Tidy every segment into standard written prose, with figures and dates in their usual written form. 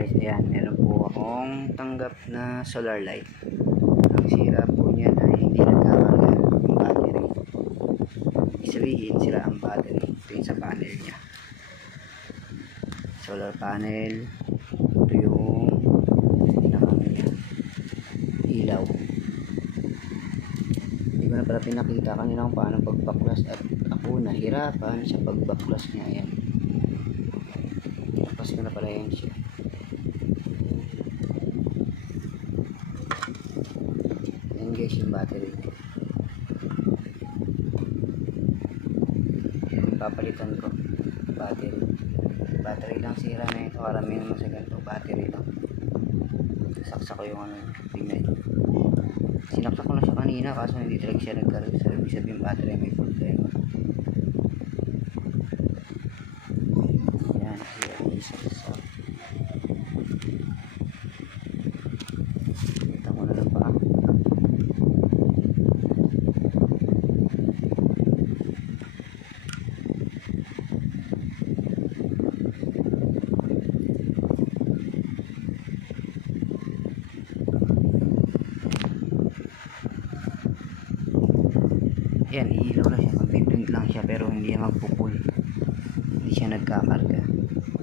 Guys, ayan, meron po akong tanggap na solar light. Ang sira po niya na hindi nagkakarga yung battery. Ibig sabihin, sira ang battery. Ito yung sa panel niya. Solar panel. Ito yung ilaw. Hindi ko na pala pinakita kanina kung paano pagbaklas, at ako nahirapan sa pagbaklas niya. Ayan, tapos ko na pala yan siya. Ayan guys, yung battery. Yung papalitan ko battery lang sira na ito. Karamihan naman sa ganito, battery lang. Saksak ko yung ano, tingnan. Sinaksak ko na siya kanina kaso hindi talaga siya nagkaroon. So ibig sabihin battery may problema. Yan, isa. Kita ko na lang pa. Yan, ilaw na siya. Mag-blink lang siya pero hindi siya magpupul. Hindi siya nagkakarga.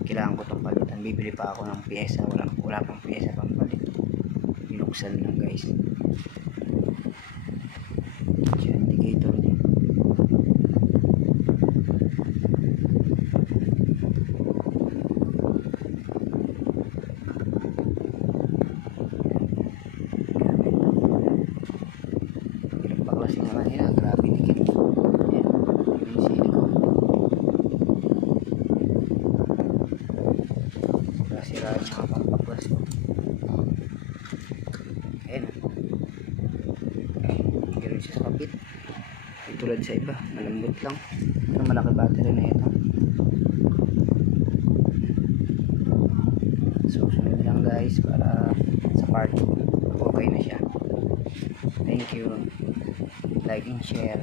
Kailangan ko itong palitan. Bibili pa ako ng pyesa. Wala pang pyesa pang palit. Binuksan lang guys. Siya, indicator niya. Baklas nga kanina, grabe dikit. Ayan, yung silicone. Sira yung mga pampaklas ko. Ayan, ganoon siya sa kapit. Tulad sa iba, malambot lang. Pero malaki battery na ito. So sunod lang guys para sa part 2 okay na siya. Thank you. Like and share.